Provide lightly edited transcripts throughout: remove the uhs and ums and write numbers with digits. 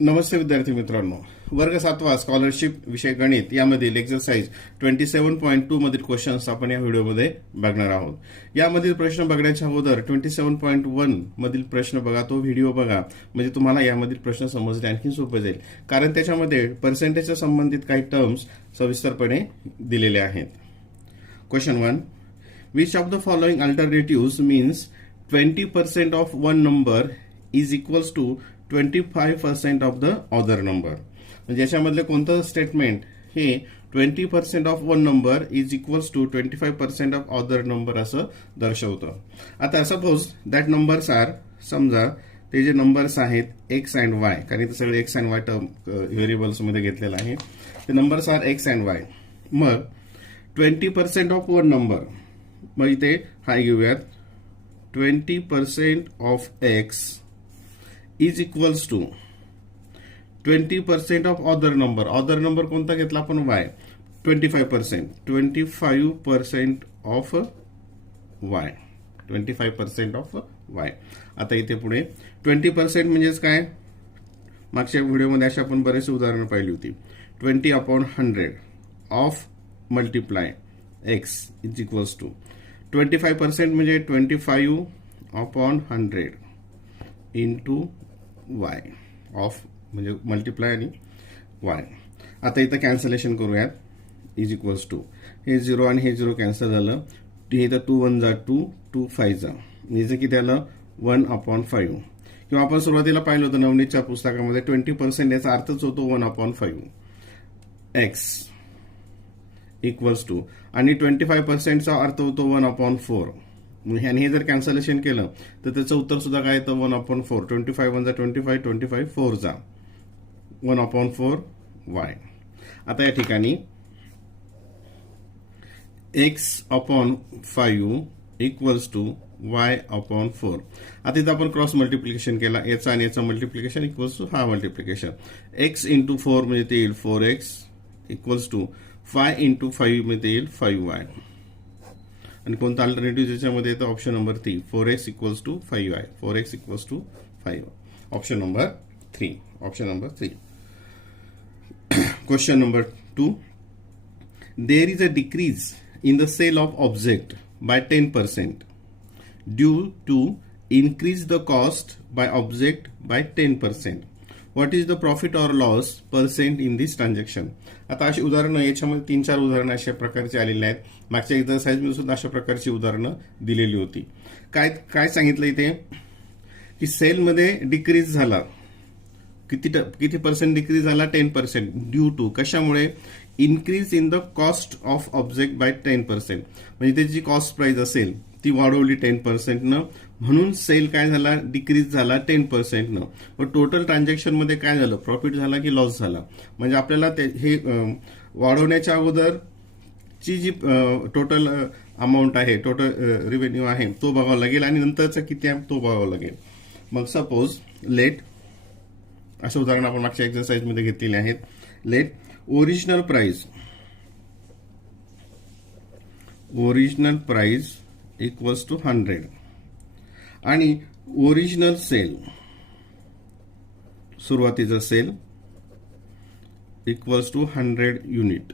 नमस्ते विद्यार्थी मित्रांनो, वर्ग 7वा स्कॉलरशिप विषय गणित यामधील एक्सरसाइज 27.2 मधील क्वेश्चन्स आपण या व्हिडिओमध्ये बघणार आहोत. यामधील प्रश्न बघण्याच्या अगोदर 27.1 मधील प्रश्न बघा, तो व्हिडिओ बघा, म्हणजे तुम्हाला यामधील प्रश्न समजणे आणखी सोपे जाईल, कारण त्याच्यामध्ये पर्सेंटेजच्या संबंधित काही टर्म्स सविस्तरपणे दिलेले आहेत. Question 1, which of the following alternatives means 20% of one number is equals to 25% of the other number. म्हणजे याच्यामधले कोणतं स्टेटमेंट हे 20% of one number is equals to 25% of other number असं दर्शवतं. आता सपोज दॅट नंबर्स आर, समजा ते जे नंबर्स आहेत एक्स अँड वाय, कारण इथे सगळे x and y term variables मध्ये घेतलेलं आहे, ते numbers are x and y. मग 20% ऑफ वन नंबर, मग इथे हाय घेऊयात, 20% of x is equals to 20% of other number. Other number कोणता घेतला आपण, y, 25%. 25% of y, 25% of y. आता इथे पुढे 20% म्हणजेच काय, मागच्या व्हिडिओमध्ये अशा आपण बरेचसे उदाहरणं पाहिली होती. 20/100 of multiply x is equals to 25% म्हणजे 25/100 इंटू वाय ऑफ, म्हणजे मल्टिप्लाय आणि वाय. आता इथं कॅन्सलेशन करूयात, इज इक्वल्स टू हे 0 आणि हे 0 कॅन्सल झालं, हे इथं 2 1 जा 2, 2 5 जा, म्हणजे किती आलं 1/5. किंवा आपण सुरुवातीला पाहिलं होतं नवनीतच्या पुस्तकामध्ये 20% याचा अर्थच होतो 1/5 एक्स इक्वल्स टू, आणि 25%चा अर्थ होतो 1/4. आणि हे जर कॅन्सलेशन केलं तर त्याचं उत्तर सुद्धा काय येतं 1/4. 25 1 जा 25, 25 4 जा 1/4 वाय. आता या ठिकाणी x/5 इक्वल्स टू y/4. आता इथं आपण क्रॉस मल्टिप्लिकेशन केला, याचा आणि याचा मल्टिप्लिकेशन इक्वल्स टू हा मल्टिप्लिकेशन. x इंटू 4 म्हणजे ते येईल 4x इक्वल्स टू 5 इंटू 5 म्हणजे ते येईल 5y. आणि कोणता अल्टरनेटिव्ह ज्याच्यामध्ये येतं, option number 3, 4x equals to 5y, 4x equals to 5, option number 3, option number 3. Question number 2, there is a decrease in the sale of object by 10% due to increase the cost by object by 10%. What is the profit or loss percent in this transaction? आता अशी उदाहरणं याच्यामध्ये 3-4 उदाहरणं अशा प्रकारची आलेली आहेत. मागच्या एक्सरसाइज मध्ये सुद्धा अशा प्रकारची उदाहरणं दिलेली होती. काय सांगितलं इथे की सेलमध्ये डिक्रीज झाला, किती पर्सेंट डिक्रीज झाला, 10%. ड्यू टू कशामुळे, increase in the cost of object by 10%. म्हणजे त्याची कॉस्ट प्राइस असेल ती वाढवली 10% न, म्हणून सेल काय झाला, डिक्रीज झाला 10% न. पण टोटल ट्रान्झॅक्शन मध्ये काय झालं, प्रॉफिट झाला की लॉस झाला. म्हणजे आपल्याला हे वाढवण्याच्या अगोदरची जी टोटल अमाऊंट आहे, टोटल रेव्हेन्यू आहे, तो बघावा लागेल, आणि नंतरचा किती आहे तो बघावा लागेल. मग सपोज लेट, असं उदाहरण आपण मागच्या एक्सरसाइज मध्ये घेतलेले आहेत. Let original price equals to 100 आणि ओरिजिनल सेल, सुरुवातीचा sale equals to 100 unit,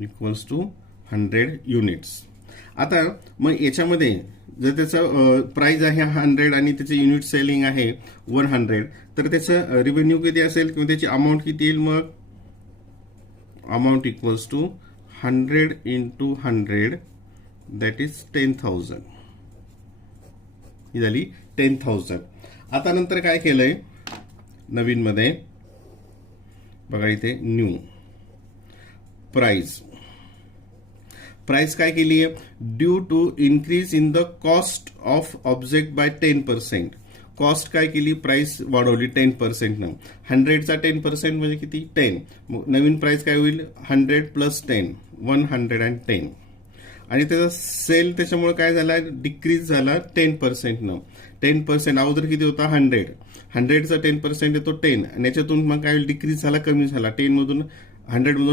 equals to 100 units. आता मग याच्यामध्ये जर त्याचं प्राइस आहे 100 आणि त्याचे युनिट सेलिंग आहे 100, तर त्याचं रेव्हेन्यू किती असेल किंवा त्याची अमाऊंट किती येईल, मग amount equals to 100 into 100 that is 10,000. ही झाली 10,000. आता नंतर काय केलंय नवीन मध्ये बघा, इथे न्यू प्राइस काय केली आहे, due to increase in the cost of object by 10%. Cost काय केली, प्राइस वाढवली 10% न. 100चा 10% म्हणजे किती, 10. नवीन प्राइस काय होईल, 100 प्लस 10, 110. आणि त्याचा सेल त्याच्यामुळे काय झाला, डिक्रीज झाला 10% न. 10% अगोदर किती होता 100चा 10% येतो 10, आणि याच्यातून मग काय डिक्रीज झाला, कमी झाला. 100 मधून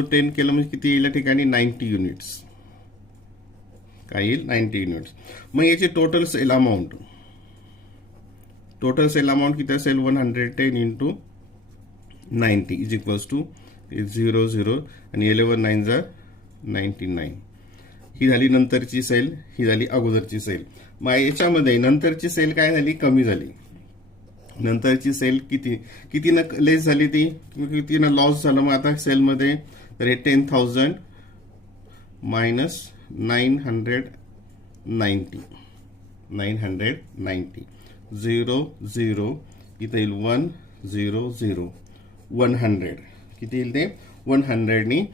10 केलं म्हणजे किती येईल, ठिकाणी 90 युनिट्स. काय येईल, 90 युनिट्स. मग याची total sale amount total sale amount किती असेल 110 इंटू 90 इज इक्वल्स टू 00 आणि 11 9 जा 99. ही झाली नंतरची सेल, ही झाली अगोदरची सेल. मग याच्यामध्ये नंतरची सेल काय झाली, कमी झाली. नंतरची सेल कितीनं लेस झाली, ती कितीनं लॉस झालं. मग आता सेलमध्ये तर हे 10,000 मायनस 990 0 0 इथं येईल 1 0 0 100 किती येईल ते 100 नी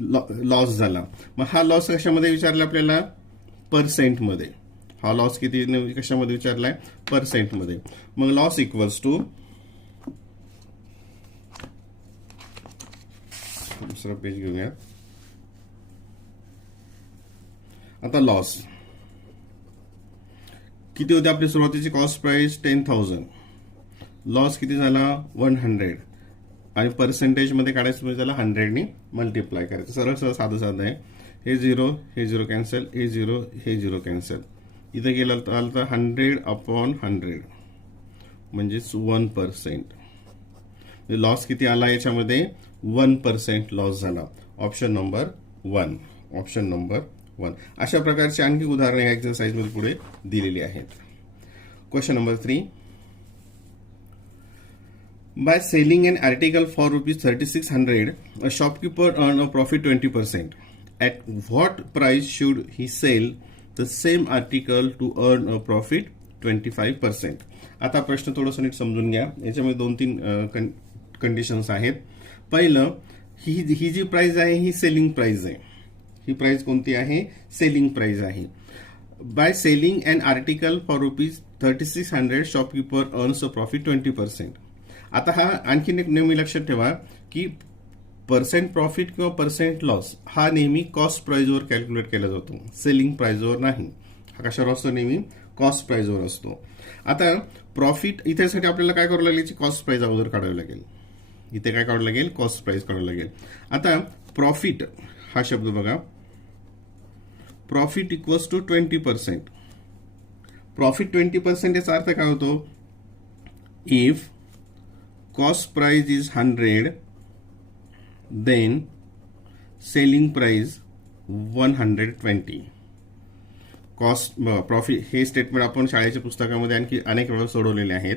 लॉस झाला. मग हा लॉस कशामध्ये विचारला आपल्याला, पर्सेंटमध्ये. हा लॉस किती कशामध्ये विचारलाय, पर्सेंटमध्ये. मग लॉस इक्वल्स टू दुसरं पेज घेऊया. आता लॉस किती होते आपली सुरुवातीची कॉस्ट प्राइस 10,000, लॉस किती झाला 100 आणि पर्सेंटेज मध्ये काढायचं म्हणजे त्याला 100 नी मल्टिप्लाय करायचं. सरळ सरळ साधं साधं आहे. हे 0 कॅन्सल, हे 0 कॅन्सल. इथे गेलं तर 100/100 म्हणजेच 1%. लॉस किती आला याच्यामध्ये 1% लॉस झाला. Option number 1. Option number 1. अशा प्रकारची आणखी उदाहरणे या एक्सरसाइज मध्ये पुढे दिलेली आहेत. Question number 3. By selling an article for ₹3600, a shopkeeper earned a profit 20%. At what price should he sell the same article to earn a profit 25%? आता प्रश्न थोडंसं नीट समजून घ्या. याच्यामध्ये 2-3 कंडिशन्स आहेत. पहिलं, ही जी प्राइस आहे ही सेलिंग प्राइस आहे. ही प्राइस कोणती आहे, सेलिंग प्राइस आहे. By selling an article for ₹3600 shopkeeper earns a profit 20%. आता हा आणखीन एक नेहमी लक्षात ठेवा की पर्सेंट प्रॉफिट किंवा पर्सेंट लॉस हा नेहमी कॉस्ट प्राइसवर कॅल्क्युलेट केला जातो, सेलिंग प्राइसवर नाही. हा कशावर असतो, नेहमी कॉस्ट प्राइसवर असतो. आता प्रॉफिट इथेसाठी आपल्याला काय करावं लागेल, याची कॉस्ट प्राइस अगोदर काढावी लागेल. इथे काय काढावं लागेल, कॉस्ट प्राइस काढावं लागेल. आता प्रॉफिट हा शब्द बघा, प्रॉफिट इक्वल्स टू 20%. प्रॉफिट 20% याचा अर्थ काय होतो, if cost price is 100 then selling price 120. Cost profit हे स्टेटमेंट आपण शाळेच्या पुस्तकामध्ये आणखी अनेक वेळा सोडवलेले आहेत.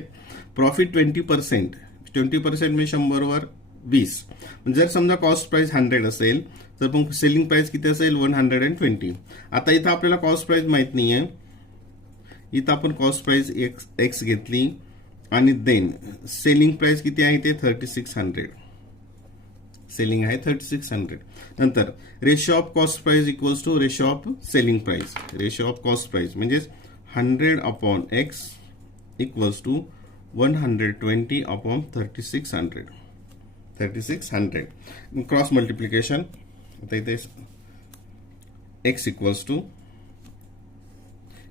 प्रॉफिट 20% म्हणजे 100 वर 20. जर समजा कॉस्ट प्राइस 100 असेल तर मग सेलिंग प्राइस किती असेल 120. आता इथं आपल्याला कॉस्ट प्राइस माहित नाहीये. इथं आपण कॉस्ट प्राइस एक्स घेतली आणि देन सेलिंग प्राइस किती आहे ते 3600. सेलिंग आहे 3600. नंतर ratio of cost price equals to ratio of selling price. Ratio of cost price म्हणजे 100/x equals to 120/3600. 3600 cross multiplication. आता इथे x इक्वल्स टू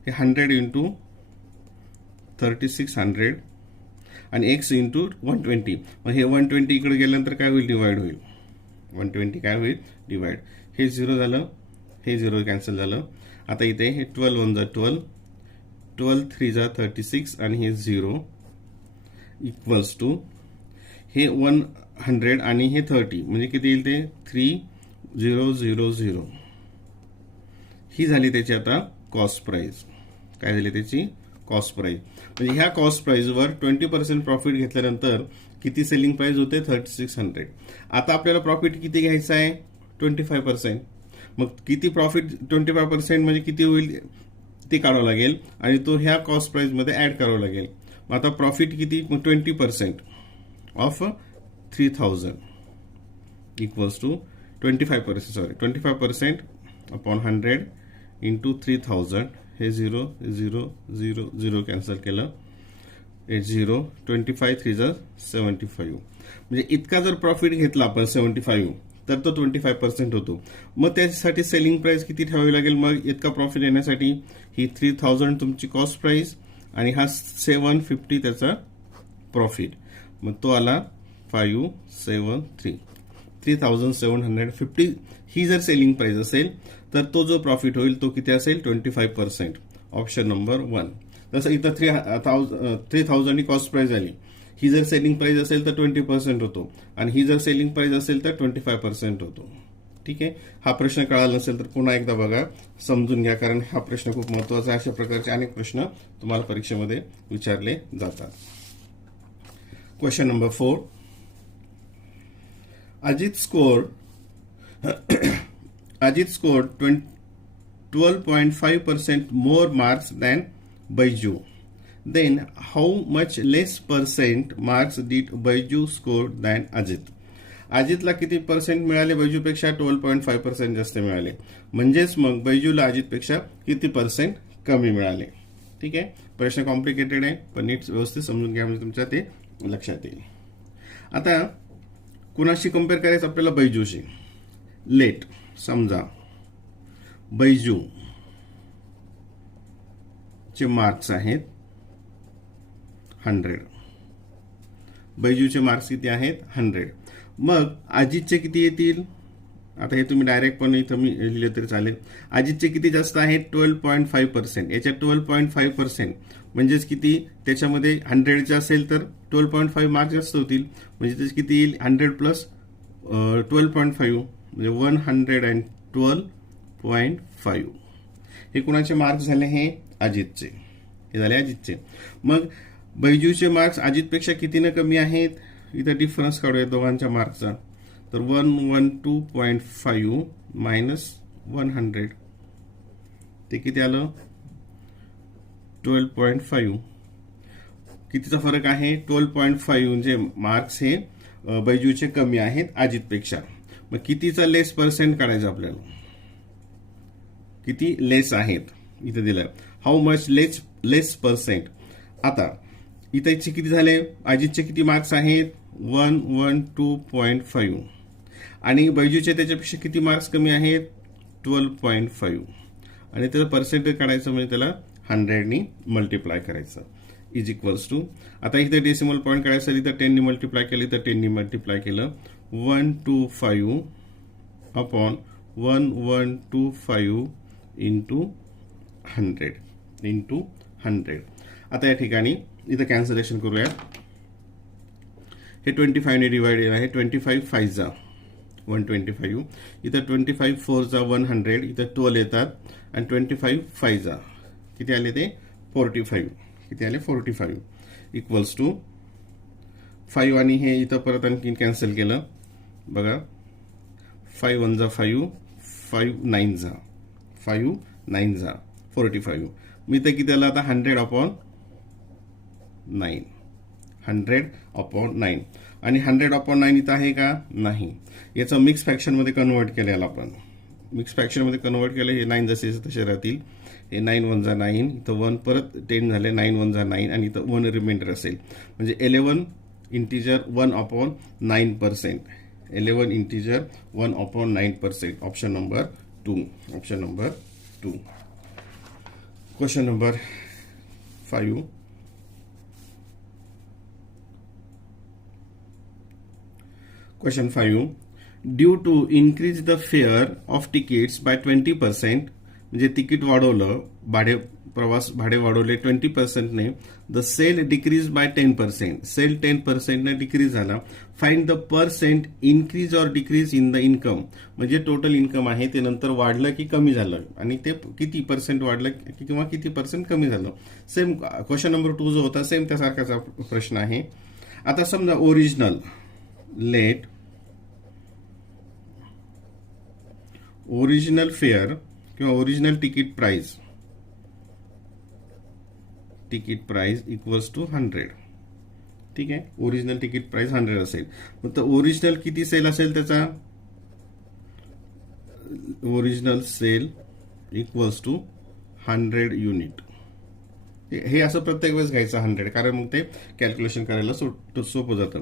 हे 100 इंटू 3600 आणि x इंटू 120. मग हे 120 इकडे गेल्यानंतर काय होईल, डिवाइड होईल. 120 काय होईल, डिवाइड. हे 0 झालं, हे 0 कॅन्सल झालं. आता इथे हे 12 1 जा 12, 12 3 जा 36 आणि हे 0 इक्वल्स टू हे 100 आणि हे 30 म्हणजे किती येईल ते 3000. ही झाली त्याची आता कॉस्ट प्राइस. काय झाली त्याची कॉस्ट प्राइस. म्हणजे ह्या कॉस्ट प्राइसवर 20% प्रॉफिट घेतल्यानंतर किती सेलिंग प्राइस होते 3600. आता आपल्याला प्रॉफिट किती घ्यायचं आहे 25%. मग किती प्रॉफिट 25% म्हणजे किती होईल ते काढावं लागेल आणि तो ह्या कॉस्ट प्राइस मध्ये ऍड करावा लागेल. मग आता प्रॉफिट किती 20% of 3000 equals to 25% upon 100 into 3000. हे 0 0 0 0 कॅन्सल केलं. 0 25 3 जा 75. म्हणजे इतका जर प्रॉफिट घेतला आपण 75 तर तो 25% होतो. मग त्यासाठी सेलिंग प्राइस किती ठेवावी लागेल, मग इतका प्रॉफिट येण्यासाठी ही 3000 तुमची कॉस्ट प्राइस आणि हा 750 त्याचा प्रॉफिट. मग तो आला 573. 3750 ही जर सेलिंग प्राइस असेल तर तो जो प्रॉफिट होईल तो किती असेल 25%. Option number 1. तसं इथं 3,000 ही कॉस्ट प्राइस आली. ही जर सेलिंग प्राइस असेल तर 20% होतो आणि ही जर सेलिंग प्राइस असेल तर 25% होतो. ठीक आहे. हा प्रश्न कळाला नसेल तर पुन्हा एकदा बघा, समजून घ्या, कारण हा प्रश्न खूप महत्वाचा आहे. अशा प्रकारचे अनेक प्रश्न तुम्हाला परीक्षेमध्ये विचारले जातात. Question number 4. Ajit scored 12.5% more marks than Baiju. Then how much less percent marks did Baiju score than Ajit? अजितला किती पर्सेंट मिळाले? बैजूपेक्षा 12.5% जास्त मिळाले. म्हणजेच मग बैजूला अजितपेक्षा किती पर्सेंट कमी मिळाले. ठीक आहे. प्रश्न कॉम्प्लिकेटेड आहे, पण नीट व्यवस्थित समजून घ्या म्हणजे तुमच्या ते लक्षात येईल. आता कुणाशी कम्पेअर करायचं आपल्याला? बैजूशी. लेट समजा बैजू चे मार्क्स आहेत 100. बैजूचे मार्क्स किती आहेत? 100. मग अजितचे किती येतील? आता हे तुम्ही डायरेक्ट पण इथं मी लिहिले तरी चालेल. अजितचे किती जास्त आहेत? 12.5%. याच्या 12.5% म्हणजेच किती? त्याच्यामध्ये 100चे असेल तर 12.5 मार्क्स जास्त होतील. म्हणजे त्याचे किती येईल? 100 प्लस 12.5 म्हणजे 112.5. हे कुणाचे मार्क्स झाले? हे अजितचे. हे झाले अजितचे. मग बैजूचे मार्क्स अजितपेक्षा कितीने कमी आहेत? इथं डिफरन्स काढूया दोघांच्या मार्क्सचा. तर 112.5 मायनस 100 ते किती आलं? 12.5. कितीचा फरक आहे? 12.5. म्हणजे मार्क्स हे बैजूचे कमी आहेत अजितपेक्षा. मग कितीचा लेस पर्सेंट काढायचा आपल्याला? किती लेस आहेत इथे दिलं. How much less percent. आता इथे किती झाले? अजितचे किती मार्क्स आहेत? 112.5 आणि बैजूचे त्याच्यापेक्षा किती मार्क्स कमी आहेत? 12.5. आणि त्याचं पर्सेंटेज काढायचं म्हणजे त्याला 100 मल्टिप्लाय करायचं. इज इक्वल्स टू, आता इथे डेसिमल पॉईंट काढायचं इथं 10 मल्टिप्लाय केलं, तर 10 मल्टिप्लाय केलं. 125 अपॉन 1125 इंटू 100. आता या ठिकाणी इथं कॅन्सलेशन करूया. हे 25 ने डिवाइडेड आहे. 25 5 जा 125. इथं 25 4 जा 100. इथं 12 येतात आणि 25 5 जा किती आले? ते 45. किती आले? 45 इक्वल्स टू 5 आणि हे इथं परत आणखी कॅन्सल केलं. बघा 5 1 जा 5, 5 9 जा 5 9 जा 45. मी तर किती आलं आता? 100 अपॉन 9. 100 अपॉन 9 आणि 100 अपॉन 9 इथं आहे का? नाही. याचं मिक्स फ्रॅक्शनमध्ये कन्वर्ट केलेलं आपण. मिक्स फ्रॅक्शनमध्ये कन्वर्ट केलं. हे 9 जसे तसे राहतील. हे 9 1 जा 9, इथं 1 परत 10 झाले. 9 1 जा 9 आणि इथं 1 रिमाइंडर असेल. म्हणजे 11 integer 1 upon 9%. 11 integer 1 upon 9%. Option number 2. Option number 2. Question number 5. Question 5. Due to increase the fare of tickets by 20%, म्हणजे तिकीट वाढवलं, प्रवास भाडे वाढवले 20% ने, the sale decreased by 10%. Sale 10% ने डिक्रीज झाला. फाइंड द पर्सेंट इन्क्रीज और डिक्रीज इन द इन्कम. म्हणजे टोटल इन्कम आहे ते नंतर वाढलं की कमी झालं आणि ते किती पर्सेंट वाढलं किंवा किती पर्सेंट कमी झालं. सेम क्वेश्चन नंबर 2 जो होता सेम त्यासारखाचा प्रश्न आहे. आता समजा ओरिजिनल लेट ओरिजिनल फेअर किंवा original ticket price equals to 100. ठीक आहे. ओरिजिनल तिकीट प्राइस 100 असेल. मग ओरिजिनल किती सेल असेल त्याचा? Original sale equals to 100 unit. हे असं प्रत्येक वेळेस घ्यायचं 100, कारण मग ते कॅल्क्युलेशन करायला सोपं जातं.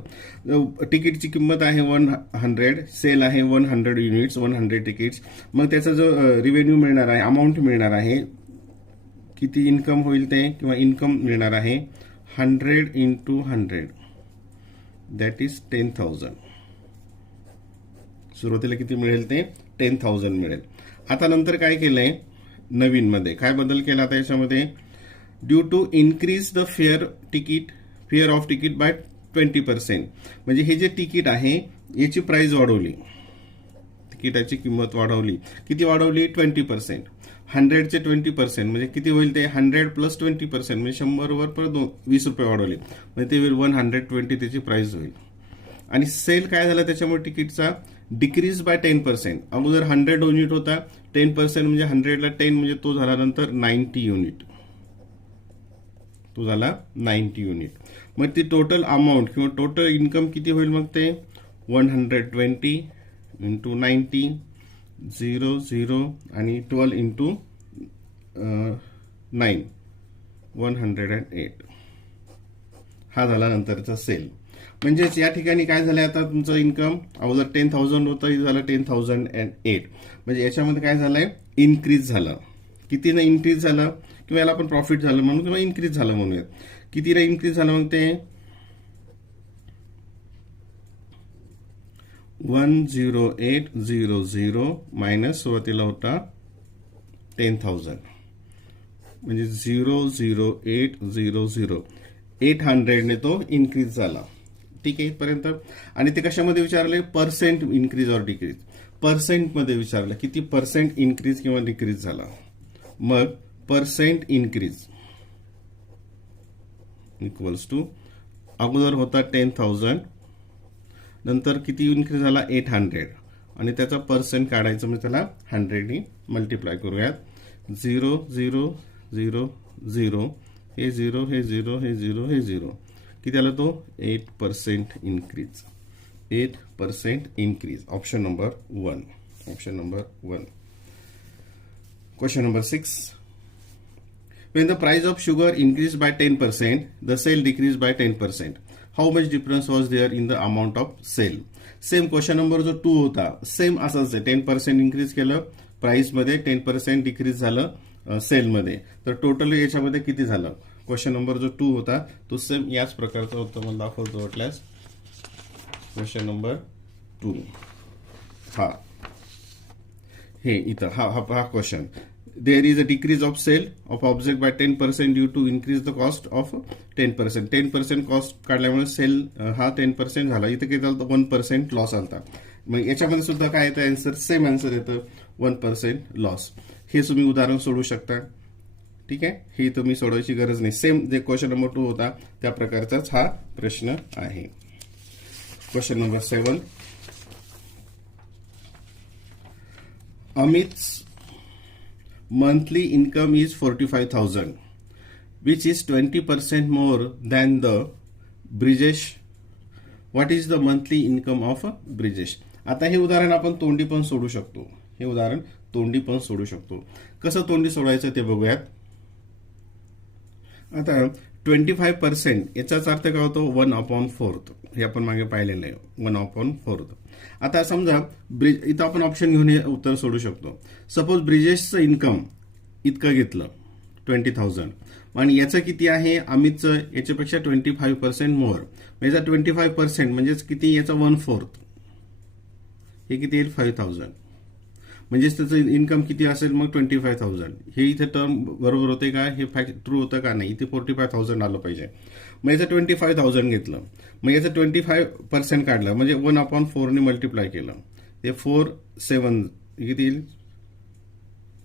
तिकीटची किंमत आहे 100, सेल आहे 100 युनिट्स, 100 तिकीट्स. मग त्याचा जो रिव्हेन्यू मिळणार आहे, अमाऊंट मिळणार आहे, किती इन्कम होईल ते किंवा इन्कम मिळणार आहे 100 इंटू 100 दॅट इज 10,000. सुरुवातीला किती मिळेल? ते 10,000 मिळेल. आता नंतर काय केलंय? नवीन मध्ये काय बदल केला आता याच्यामध्ये? Due to increase the fare of ticket by 20%. म्हणजे हे जे तिकीट आहे याची प्राइस वाढवली, तिकिटाची किंमत वाढवली. किती वाढवली? 20%. 100चे 20% म्हणजे किती होईल ते? 100 प्लस 20% म्हणजे 100 वर परत 20 रुपये वाढवले म्हणजे ते होईल 120 त्याची प्राइस होईल. आणि सेल काय झाला त्याच्यामुळे तिकीटचा? Decrease by 10%. अगोदर 100 युनिट होता, 10% म्हणजे 100ला 10 म्हणजे तो झाला नंतर 90 युनिट. तो झाला 90 युनिट. मग ती टोटल अमाऊंट किंवा टोटल इन्कम किती होईल? मग ते 120 इंटू 90 0 0 आणि 12 इंटू 9 108. हा झाला नंतरचा सेल. म्हणजेच या ठिकाणी काय झालं? आता तुमचं इन्कम अगोदर 10,000 होतं, हे झालं 10,008. म्हणजे याच्यामध्ये काय झालंय? इन्क्रीज झालं. कितीनं इन्क्रीज झालं? किंवा याला आपण प्रॉफिट झालं म्हणून किंवा इन्क्रीज झालं म्हणूयात. कितीनं इन्क्रीज झालं? मग ते 10800 मायनस सुरुवातीला होता 10,000 म्हणजे 00800 800ने तो इन्क्रीज झाला. ठीक आहे इथपर्यंत. आणि ते कशामध्ये विचारले? Percent increase or decrease. पर्सेंटमध्ये विचारलं किती पर्सेंट इन्क्रीज किंवा डिक्रीज झाला. मग पर्सेंट इन्क्रीज इक्वल्स टू अगोदर होता 10,000 नंतर किती इन्क्रीज झाला? 800 आणि त्याचा पर्सेंट काढायचं म्हणजे त्याला 100 मल्टिप्लाय करूयात. 0 0 0 0 हे 0 हे 0 हे 0 हे 0 किती आला तो? 8% increase. 8% increase. Option number 1. Option number 1. Question number 6. When the price of sugar increased by 10%, the sale decreased by 10%. How much difference was there in the amount of sale? Same question number जो 2 होता same असाच आहे. 10% increase केलं प्राइसमध्ये, 10% decrease झालं सेलमध्ये. तर total याच्यामध्ये किती झालं? क्वेश्चन नंबर जो 2 होता तो सेम याच प्रकारचा होता. मला दाखवतो वाटल्यास. क्वेश्चन नंबर 2 हा हे इथं हा question. There is a decrease of sale of object by 10% due to increase the cost of 10%. 10% cost काढल्यामुळे सेल हा 10% झाला. इथं किती झालं? 1% लॉस आलता. मग याच्यामध्ये सुद्धा काय येतं? आन्सर सेम आन्सर येतं 1% लॉस. हे तुम्ही उदाहरण सोडू शकता. ठीक आहे. हे तुम्ही सोडवायची गरज नाही. सेम जे क्वेश्चन नंबर 2 होता त्या प्रकारचाच हा प्रश्न आहे. Question number 7. Amit's monthly income is 45,000, which is 20% more than the Brijesh. What is the monthly income of Brijesh? आता हे उदाहरण आपण तोंडी पण सोडू शकतो. हे उदाहरण तोंडी पण सोडू शकतो. कसं तोंडी सोडायचं ते बघूयात. आता 25% याचाच अर्थ काय होतो? 1/4. हे आपण मागे पाहिलेलं आहे. 1/4. आता समजा इथं आपण ऑप्शन घेऊन हे उत्तर सोडू शकतो. सपोज ब्रिजेशचं इन्कम इतकं घेतलं 20,000 आणि याचं किती आहे? अमितचं याच्यापेक्षा 25% मोर. याचा 25% म्हणजेच किती? याचा 1/4. हे किती येईल? 5,000. म्हणजेच त्याचं इन्कम किती असेल? मग 25,000. हे इथे टर्म बरोबर होते का? हे ट्रू होतं का? नाही. इथे 45,000 आलं पाहिजे. मग याचं 25,000 घेतलं. मग याचं 25% काढलं म्हणजे 1/4ने मल्टिप्लाय केलं. ते 4 7 किती येईल?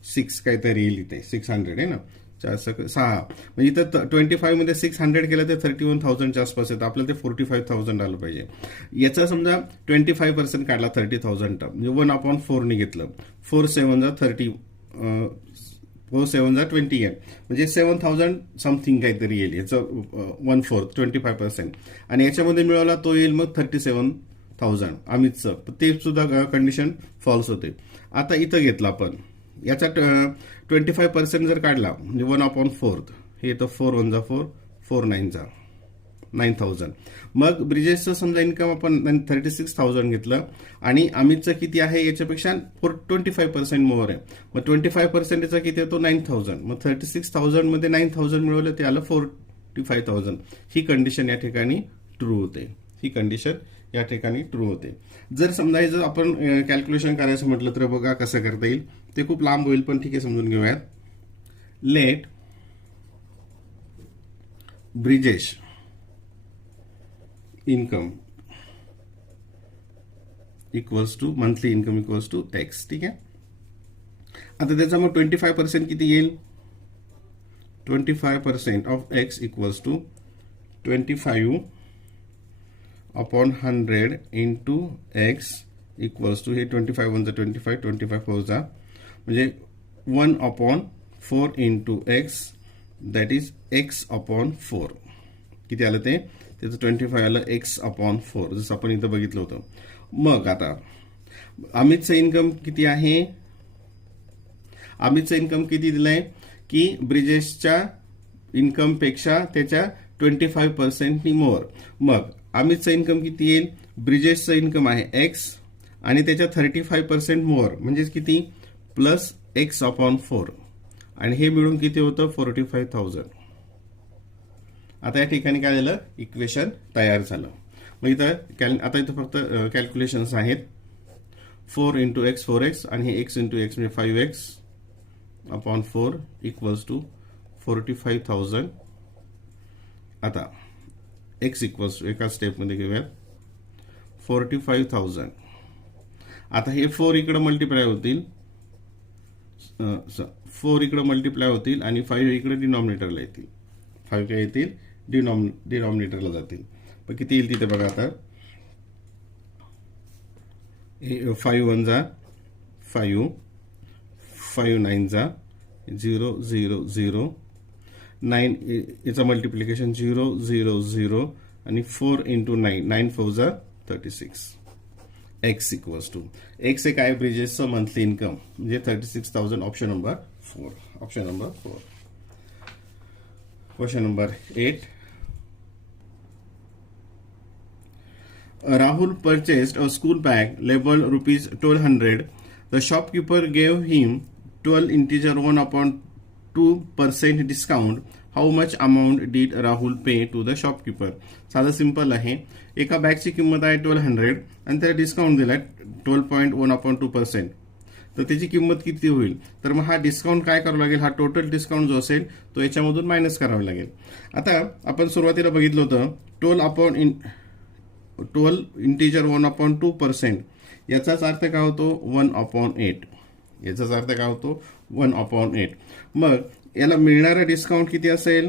6 काहीतरी येईल. इथे 600 आहे ना. 6 म्हणजे इथं 25 मध्ये 600 केलं तर 31,000च्या आसपास येतं. आपल्याला ते 45,000 आलं पाहिजे. याचा समजा 25% काढला 30,000 टर्म म्हणजे 1/4ने घेतलं. 4 7 30 4 7 28 म्हणजे 7,000 समथिंग काहीतरी येईल. याचं 1/4 25% आणि याच्यामध्ये मिळवला तो येईल मग 37,000 अमितचं. ते सुद्धा कंडिशन फॉल्स होते. आता इथं घेतलं आपण याचा 25% जर काढला म्हणजे 1/4 हे येतं 4 1 4 4 9 9,000. मग ब्रिजेशचं समजा इन्कम आपण 36,000 घेतलं आणि अमितचं किती आहे? याच्यापेक्षा 25% मोर आहे. मग 25% याचा किती येतो? 9,000. मग 36,000 मध्ये 9,000 मिळवलं ते आलं 45,000. ही कंडिशन या ठिकाणी ट्रू होते. ही कंडिशन या ठिकाणी ट्रू होते. जर समजा जर आपण कॅल्क्युलेशन करायचं म्हटलं तर बघा कसं करता येईल. ते खूप लांब होईल पण ठीक आहे समजून घेऊयात. Let Brijesh income equals to monthly income equals to x. ठीक आहे. आता त्याचा मग 25% किती येईल? 25% of x equals to 25 upon 100 into x equals to हे 25 वन जा 25, 25 फोर जा म्हणजे 1 upon 4 into x that is x upon 4. किती आलं ते? त्याचं 25 आलं एक्स अपॉन 4 जसं आपण इथं बघितलं होतं. मग आता अमितचं इन्कम किती आहे? अमितचं इन्कम किती दिलंय की ब्रिजेशच्या इन्कमपेक्षा त्याच्या 25% मोर. मग अमितचं इन्कम किती येईल? ब्रिजेशचं इन्कम आहे एक्स आणि त्याच्या 35% मोर म्हणजेच किती? प्लस एक्स अपॉन 4 आणि हे मिळून किती होतं? 45,000. आता या ठिकाणी काय झालं? इक्वेशन तयार झालं. मग इथं आता इथं फक्त कॅल्क्युलेशन्स आहेत. 4 इंटू एक्स 4x आणि हे एक्स इंटू एक्स म्हणजे 5x अपॉन 4 इक्वल्स टू 45,000. आता एक्स इक्वल्स टू एका स्टेपमध्ये घेऊयात 45,000. आता हे 4 इकडे मल्टिप्लाय होतील, 4 इकडे मल्टिप्लाय होतील आणि 5 इकडे डिनॉमिनेटरला येतील. 5 काय येतील? डिनॉमिनेटरला जातील. पण किती येईल तिथे बघा. आता 5 वन जा 5, 5 9 जा 0 0 0 9 याचा मल्टिप्लिकेशन 0 0 0 आणि 4 इंटू 9 9 4 जा 36. एक्स इक्वल्स टू एक्स एक आहे ब्रिजेसचं मंथली इन्कम म्हणजे 36,000. Option number 4. Option number 4. Question number 8. Rahul purchased a school bag labeled rupees 1200. The shopkeeper gave him 12 integer 1 upon 2% discount. How much amount did Rahul pay to the shopkeeper? साधा simple आहे. एका बॅगची किंमत आहे 1200 आणि त्याला discount दिलाय 12.1 upon 2%. तर त्याची किंमत किती होईल? तर मग हा डिस्काउंट काय करावा लागेल? हा टोटल डिस्काउंट जो असेल तो याच्यामधून मायनस करावा लागेल. आता आपण सुरुवातीला बघितलं होतं 12 इंटिजर 1 अपॉन 2%. याचाच अर्थ काय होतो? 1 अपॉन 8. याचाच अर्थ काय होतो? 1 अपॉन 8. मग याला मिळणारा डिस्काउंट किती असेल?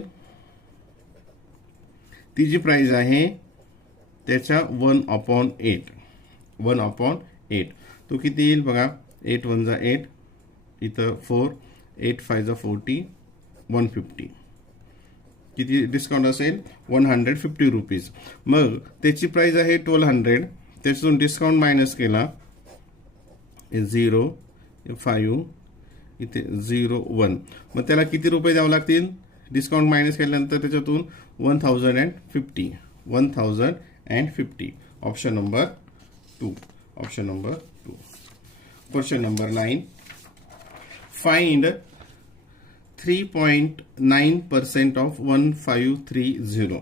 ती जी प्राइस आहे त्याच्या 1 अपॉन 8. 1 अपॉन 8 तो किती येईल बघा. 8 1 जा 8 इथं 4 8 5 जा 40 150. किती डिस्काउंट असेल? 150 रुपीज. मग त्याची प्राइस आहे 1200. त्याच्यातून डिस्काउंट मायनस केला 0 5 इथे 0 1. मग त्याला किती रुपये द्यावे लागतील? डिस्काउंट मायनस केल्यानंतर त्याच्यातून 1050. 1050. Option number 2. Option number 2. Question number 9. Find 3.9% of 1530.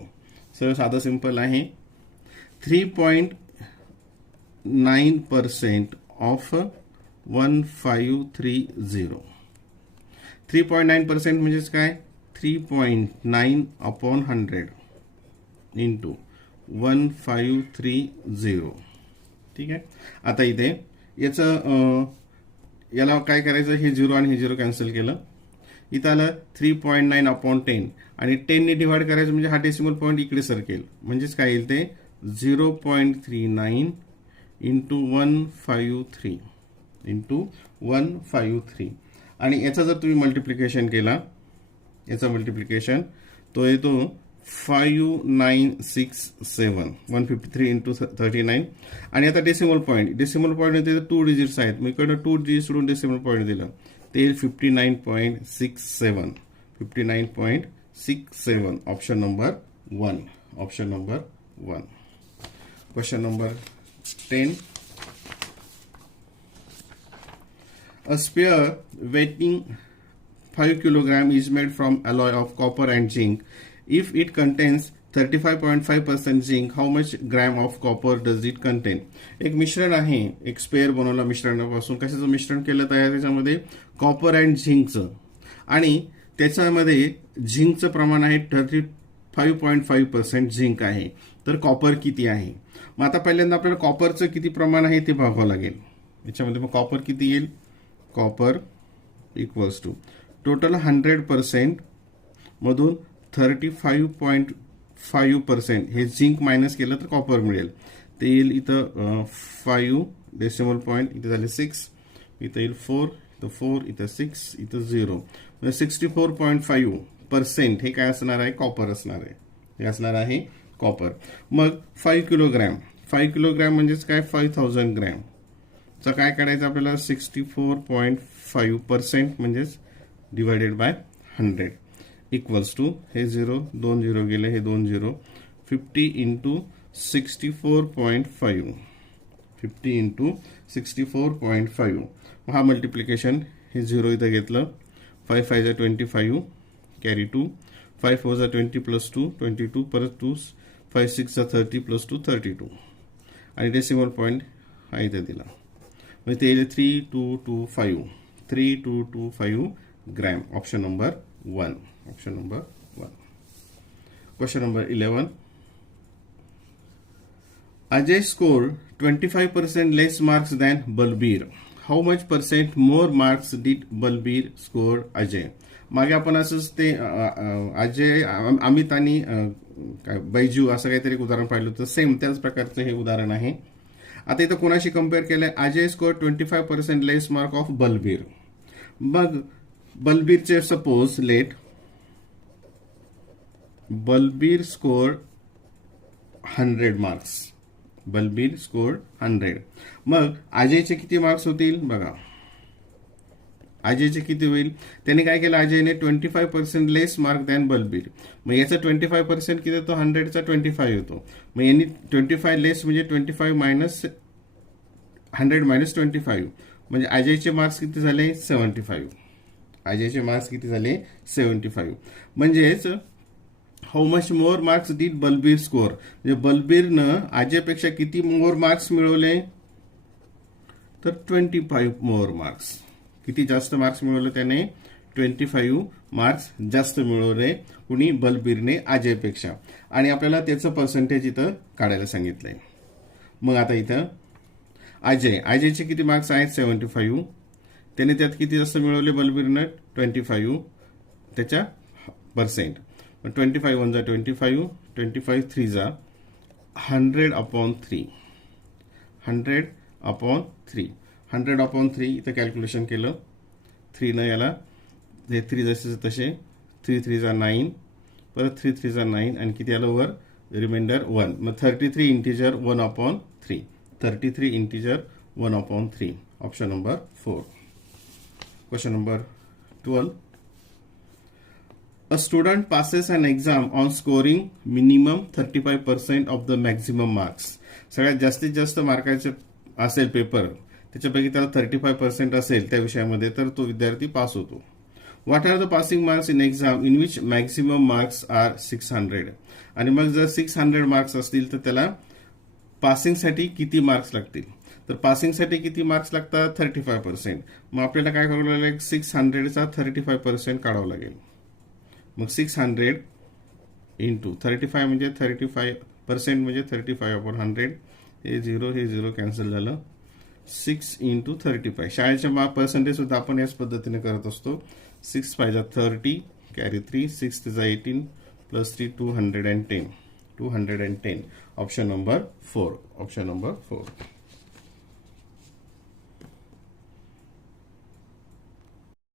Sir साधा सिंपल आहे. 3.9% ऑफ 1530. 3.9% म्हणजेच काय? 3.9 अपॉन 100 इंटू 1530. ठीक आहे. आता इथे याचं याला काय करायचं? हे 0 आणि हे 0 कॅन्सल केलं. इथं आलं 3.9 अपॉन 10 आणि 10 ने डिवाइड करायचं म्हणजे हा डेसिमल पॉईंट इकडे सरकेल. म्हणजेच काय येईल ते? 0.39 इंटू 153 इंटू 153. आणि याचा जर तुम्ही मल्टिप्लिकेशन केला, याचा मल्टिप्लिकेशन तो येतो 5967. 153 इंटू 39. आणि आता डेसिमल पॉईंट मध्ये 2 डिजिट्स आहेत. मग इकडं 2 डिजिट सोडून डेसिमल पॉईंट दिलं ते 59.67. 59.67. Option number 1. Option number 1. Question number 10. A sphere weighing 5 kg is made from alloy of copper and zinc. If it contains 35.5% zinc, how much gram of copper does it contain? एक मिश्रण आहे. एक spare बनवला मिश्रणापासून. कशाचं मिश्रण केलं तयार? त्याच्यामध्ये कॉपर अँड झिंकचं आणि त्याच्यामध्ये झिंकचं प्रमाण आहे 5.5% झिंक आहे. तर कॉपर किती आहे? मग आता पहिल्यांदा आपल्याला कॉपरचं किती प्रमाण आहे ते बघावं लागेल. याच्यामध्ये मग कॉपर किती येईल? कॉपर इक्वल्स टू टोटल 100% मधून 35.5% हे झिंक मायनस केलं तर कॉपर मिळेल. ते येईल इथं 5 डेसिमल पॉईंट, इथे झाले 6, इथं येईल 4, इथं 4, इथं 6, इथं 0. म्हणजे 64.5% हे काय असणार आहे? कॉपर असणार आहे. हे असणार आहे कॉपर. मग 5 किलोग्रॅम, 5 किलोग्रॅम म्हणजेच काय? 5000 ग्रॅम. चा काय काढायचं आपल्याला? 64.5% म्हणजेच डिवायडेड बाय 100 इक्वल्स टू हे 0, 2 0 गेले, हे 2 0, 50 इंटू 64.5, 50 इंटू 64.5. हा मल्टिप्लिकेशन, हे 0 इथं घेतलं, 5 5 जा 25 कॅरी 2, 5 4 जा 20 प्लस 2 22, परत 2, 5 6 जा 30 प्लस 2 32, आणि डेसिमल पॉईंट हा इथे दिला. म्हणजे ते 3225, 3225 gram. Option number 1. Option number 1. Question number 11. Ajay scored 25% less marks than Balbir. How much percent more marks did Balbir score Ajay? मागे आपण असंच ते अजय, अमित आणि बैजू असं काहीतरी उदाहरण पाहिलं होतं. सेम त्याच प्रकारचं हे उदाहरण आहे. आता इथं कोणाशी कम्पेअर केलंय? Ajay score 25% less mark of Balbir. मग बलबीरचे suppose let Balbir score 100 marks. Balbir score 100. मग अजयचे किती मार्क्स होतील? बघा, अजयचे किती होईल? त्याने काय केलं? अजयने 25% लेस मार्क दॅन बलबीर. मग याचा 25% किती येतो? 100चा 25 येतो. मग यांनी 25 लेस म्हणजे 25 मायनस 100 मायनस 25, म्हणजे अजयचे मार्क्स किती झाले? 75. अजयचे मार्क्स किती झाले? 75. म्हणजेच how much more marks did Balbir score? म्हणजे बलबीरनं अजयपेक्षा किती मोर मार्क्स मिळवले? तर 25 मोर मार्क्स. किती जास्त मार्क्स मिळवले त्याने? 25 मार्क्स जास्त मिळवले. कुणी? बलबीरने अजयपेक्षा. आणि आपल्याला त्याचं पर्सेंटेज इथं काढायला सांगितलंय. मग आता इथं अजयचे किती मार्क्स आहेत? 75. त्याने त्यात किती जास्त मिळवले? बलबीरनं 25 त्याच्या पर्सेंट. 25 1 जा 25, 25 3 जा 100/3, 100/3, 100/3 इथं कॅल्क्युलेशन केलं. 3 न याला हे 3 जसे तसे, 3 3 जा 9, परत 3 3 जा 9, आणि किती आलं वर? रिमाइंडर 1. मग 33 integer 1/3, 33 integer 1/3. Option number 4. Question number 12. A student passes an exam on scoring minimum 35% of the maximum marks. सगळ्यात जास्तीत जास्त मार्काचे असेल पेपर, त्याच्यापैकी त्याला 35% असेल त्या विषयामध्ये, तर तो विद्यार्थी पास होतो. What are the passing marks in exam in which maximum marks are 600? आणि मग जर 600 मार्क्स असतील तर त्याला पासिंगसाठी किती मार्क्स लागतील? तर पासिंगसाठी किती मार्क्स लागतात? 35%. मग आपल्याला काय करावं लागेल? 600चा 35% काढावं लागेल. मग 600 इंटू 35 म्हणजे 35% म्हणजे 35/100. हे 0 हे 0 कॅन्सल झालं. 6 इंटू 35. शाळेच्या पर्सेंटेज सुद्धा आपण याच पद्धतीने करत असतो. 6 5 जा 30 कॅरी 3, 6 3 जा 18 plus 3 210. 210. Option number 4. Option number 4.